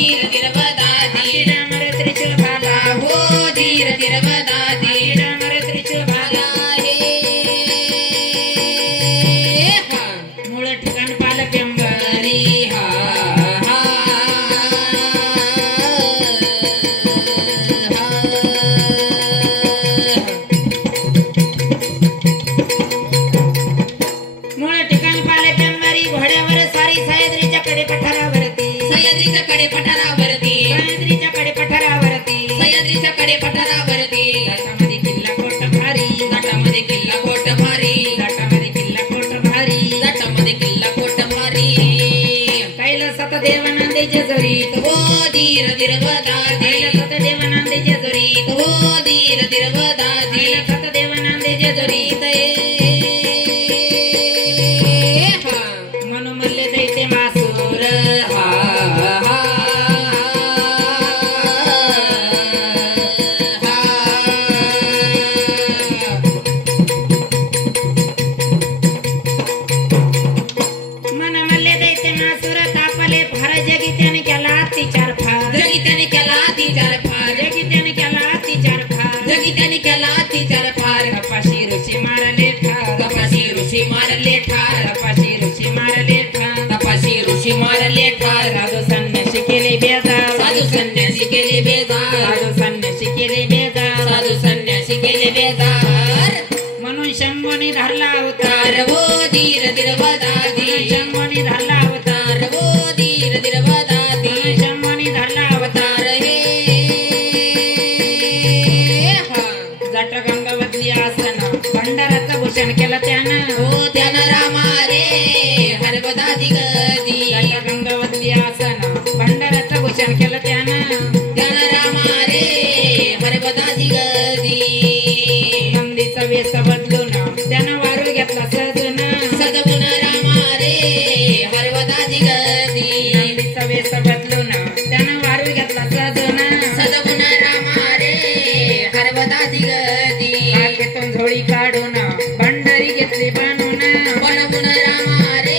धीर धीर बदादी डामर त्रिशूल भाला हो धीर धीर बदादी डामर त्रिशूल भाला मूळ ठिकाण पाल पेंबरी कडे पठारावरती सह्याद्रीच्या कडे पठारावरती सह्याद्रीच्या कडे पठारावरती घाटामध्ये किल्ला कोट भारी घाटामध्ये किल्ला कोट भारी घाटामध्ये किल्ला कोट भारी घाटामध्ये किल्ला कोट भारी कैलासात देवानंदे जेजुरीत हो धीर धीर बदादी कैलासात देवानंदे जेजुरीत हो धीर धीर बदादी कैलासात देवानंदे जेजुरीत म्हणून म्हणले दैते मासूर कपाशी ऋषी मारले ठार कपाशी ऋषी मारले ठार कपाशी ऋषी मारले ठार कपाशी ऋषी मारले ठार साधू संन्यासी केले बेजार साधू संन्यासी केले बेजार साधू संन्यासी केले बेजार साधू संन्यासी केले बेजार म्हणून शंभोनी धरला अवतार हो धीर धीर बदादी शंभोनी धरला अवतार हो धीर धीर बदादी शंभोनी धरला अवतार हे जट गंगावती आसन भंडाराचं भूषण केलं त्यानं हो त्यानं रामा रे हरबदादी गदी जट गंगावती आसन भंडाराचं भूषण केलं त्यानं त्यानं रामा रे हरबदादी गदी नंदीचा वेश बदलून त्यानं वारू घेतला सजून सजवून रामा रे हरबदादी गदी नंदीचा वेश बदलून त्यानं वारू घेतला सजून सजवून रामा रे हरबदादी गदी काखेतून झोळी काढून भंडारी घेतली बनवून बनवून रामा रे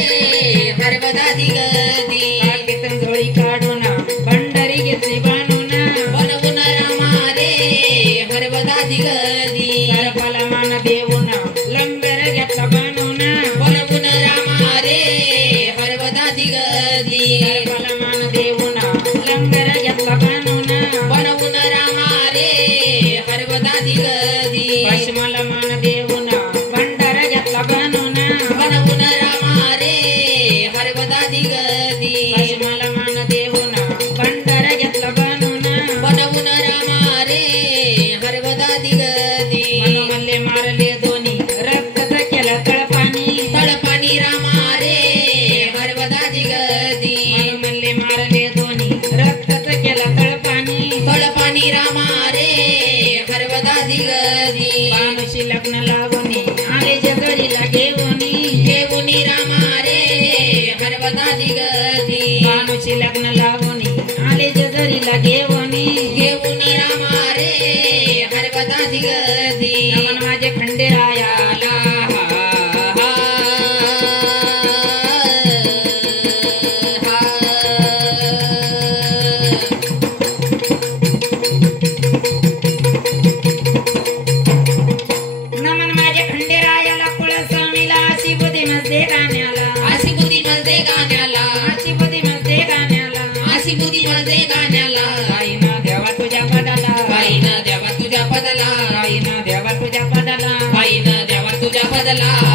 हरबदादी गदी काखेतून झोळी काढून भंडारी घेतली बनवून बनवून रामा रे हरबदादी गदी सरपाला मान देऊन लंगर घेतला बनवून बनवून रामा रे हरबदादी गदी सरपाला मान देऊन लंगर घेतला बनवून बनवून रामा रे हरबदादी गदी पश्चिमाला मान देऊन भंडारा घेतला बनवून बनवून रामा रे हरबदादी गदी पश्चिमाला मान देऊन भंडारा घेतला बनवून बनवून रामा रे हरबदादी गदी मनोमल्ले मारले दोन्ही रक्तच केलं तळपाणी तळपाणी रामा रे हरबदादी गदी मनोमल्ले मारले दोन्ही रक्तच केलं तळपाणी तळपाणी रामा रे हरबदादी गदी बानुशी लग्न लावणी आले जेजुरीला घेऊनी रामा रे हरबदादी गदी बानुशी लग्न लावणी आले जेजुरीला घेऊनी रामा रे हरबदादी गदी नमन माझे खंडेरायाला नमन माझे खंडेरायाला कुळस्वामीला अशी बुद्धी मजदे गाण्याला अशी बुद्धी मजदे गाण्याला अशी बुद्धी मजदे गाण्याला अशी बुद्धी मजदे गाण्याला आईना देवा तुझ्या पदाला बाईनं द्यावा तुझ्या पदला आईना देवा तुझ्या पदाला बाईनं द्यावा तुझ्या पदला